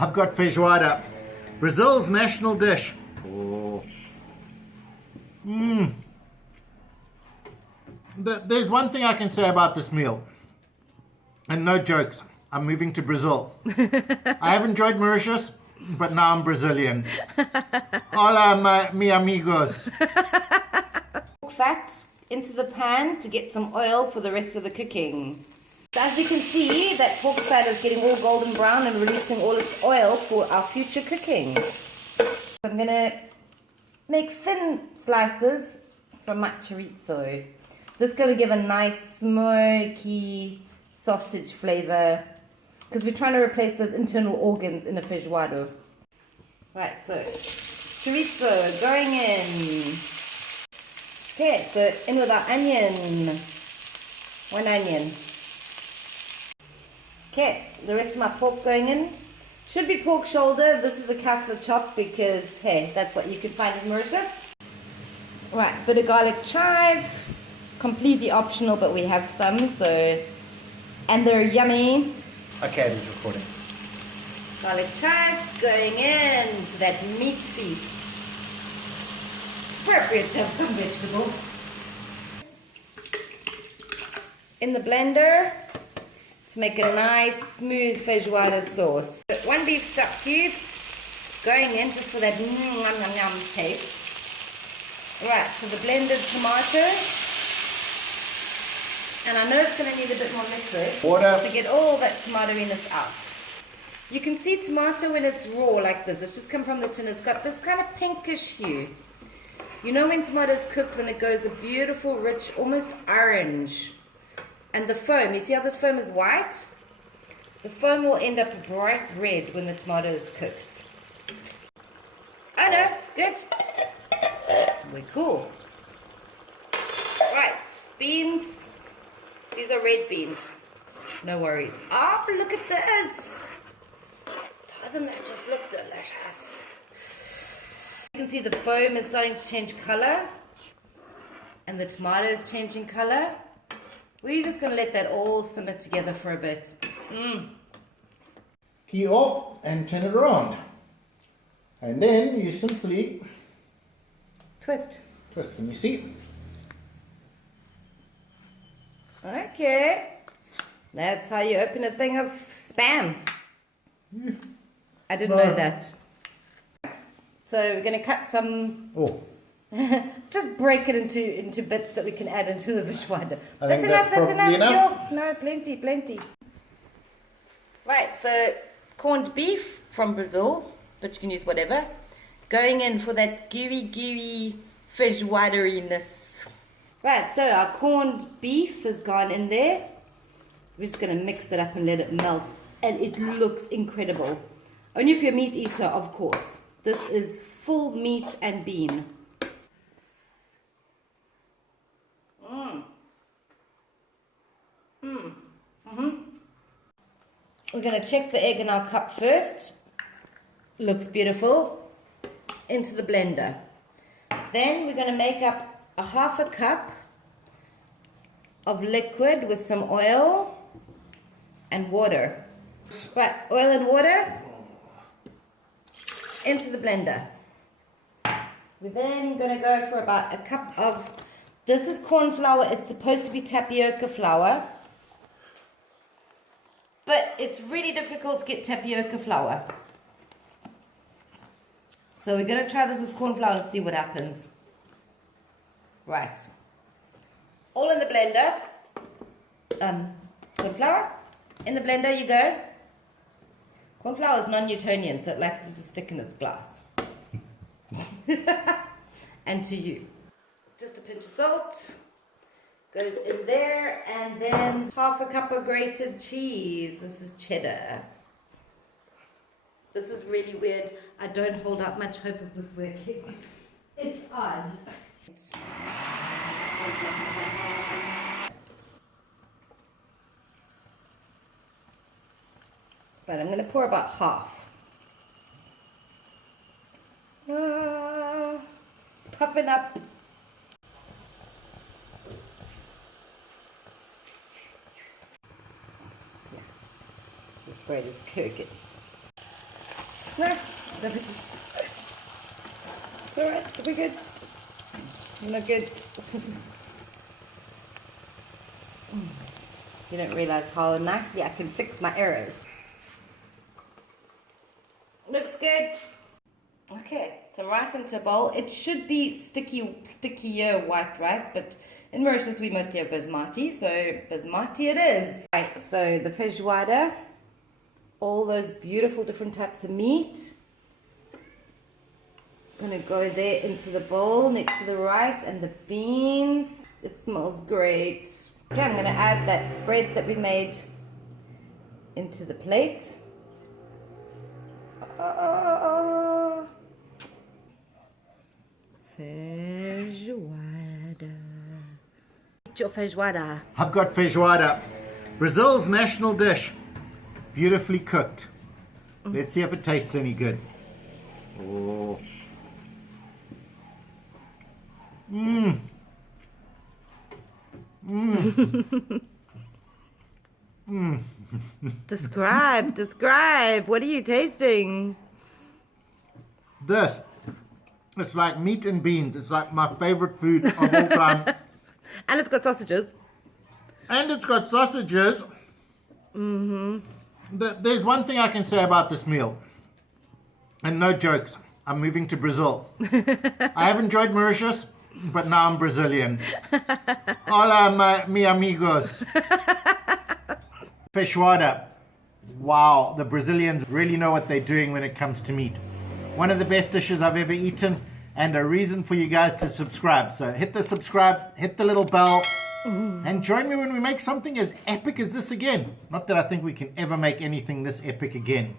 I've got feijoada, Brazil's national dish. Oh. There's one thing I can say about this meal, and no jokes, I'm moving to Brazil. I have enjoyed Mauritius, but now I'm Brazilian. Hola, mi amigos. Fat into the pan to get some oil for the rest of the cooking. So as you can see, that pork fat is getting all golden brown and releasing all its oil for our future cooking. So I'm going to make thin slices from my chorizo. This is going to give a nice smoky sausage flavor because we're trying to replace those internal organs in a feijoada. Right, so chorizo going in. Okay, so in with our onion. 1 onion. Okay, the rest of my pork going in. Should be pork shoulder. This is a castle chop because, hey, that's what you could find in Mauritius. Right, bit of garlic chive. Completely optional, but we have some, so. And they're yummy. Okay, it is recording. Garlic chives going in to that meat feast. Appropriate to have some vegetables. In the blender to make a nice smooth feijoada sauce. 1 beef stock cube going in just for that yum taste. Right, so the blended tomato. And I know it's going to need a bit more liquid Water. to get all that tomatoiness out. You can see tomato when it's raw like this. It's just come from the tin. It's got this kind of pinkish hue. You know when tomatoes cook, when it goes a beautiful, rich, almost orange. And the foam, you see how this foam is white? The foam will end up bright red when the tomato is cooked. Oh no, it's good. We're cool. Right, beans. These are red beans. No worries. Oh, look at this. Doesn't that just look delicious? You can see the foam is starting to change color. And the tomato is changing color. We're just going to let that all simmer together for a bit. Key off and turn it around. And then you simply Twist. twist. Can you see? Okay. That's how you open a thing of Spam. I didn't know that. So we're going to cut some... Oh. Just break it into bits that we can add into the feijoada. I That's think enough, that's that's probably enough. No, plenty. Right, so corned beef from Brazil, but you can use whatever. Going in for that gooey feijoada-iness. Right, so our corned beef has gone in there. We're just going to mix it up and let it melt. And it looks incredible. Only if you're a meat eater, of course. This is full meat and bean. We're going to check the egg in our cup first. Looks beautiful. Into the blender. Then we're going to make up a 1/2 cup of liquid with some oil and water. Right, oil and water into the blender. We're then going to go for about a cup of, this is corn flour, it's supposed to be tapioca flour, but it's really difficult to get tapioca flour. So we're going to try this with corn flour and see what happens. Right. All in the blender. Corn flour. In the blender you go. Corn flour is non-Newtonian, so it likes to just stick in its glass. And to you. Just a pinch of salt. Goes in there, and then 1/2 cup of grated cheese. This is cheddar. This is really weird. I don't hold up much hope of this working. It's odd. But I'm going to pour about half. It's puffing up. This bread is cooking. No. It's alright, we're good. We're not good. You don't realize how nicely I can fix my errors. Looks good. Okay, some rice into a bowl. It should be stickier white rice, but in Mauritius we mostly have basmati, so basmati it is. Right, so the feijoada, all those beautiful different types of meat. Gonna go there into the bowl next to the rice and the beans. It smells great. Okay, I'm gonna add that bread that we made into the plate. Feijoada. Eat your feijoada. I've got feijoada, Brazil's national dish, beautifully cooked. Let's see if it tastes any good. Oh. Mmm. Mmm. Mmm. Describe. What are you tasting? This, it's like meat and beans. It's like my favorite food of all time. And it's got sausages. And it's got sausages. Mm-hmm. There's one thing I can say about this meal. And no jokes, I'm moving to Brazil. I have enjoyed Mauritius, but now I'm Brazilian. Hola, mi amigos. Feijoada. Wow, the Brazilians really know what they're doing when it comes to meat. One of the best dishes I've ever eaten, and a reason for you guys to subscribe. So hit the subscribe, hit the little bell, and join me when we make something as epic as this again. Not that I think we can ever make anything this epic again.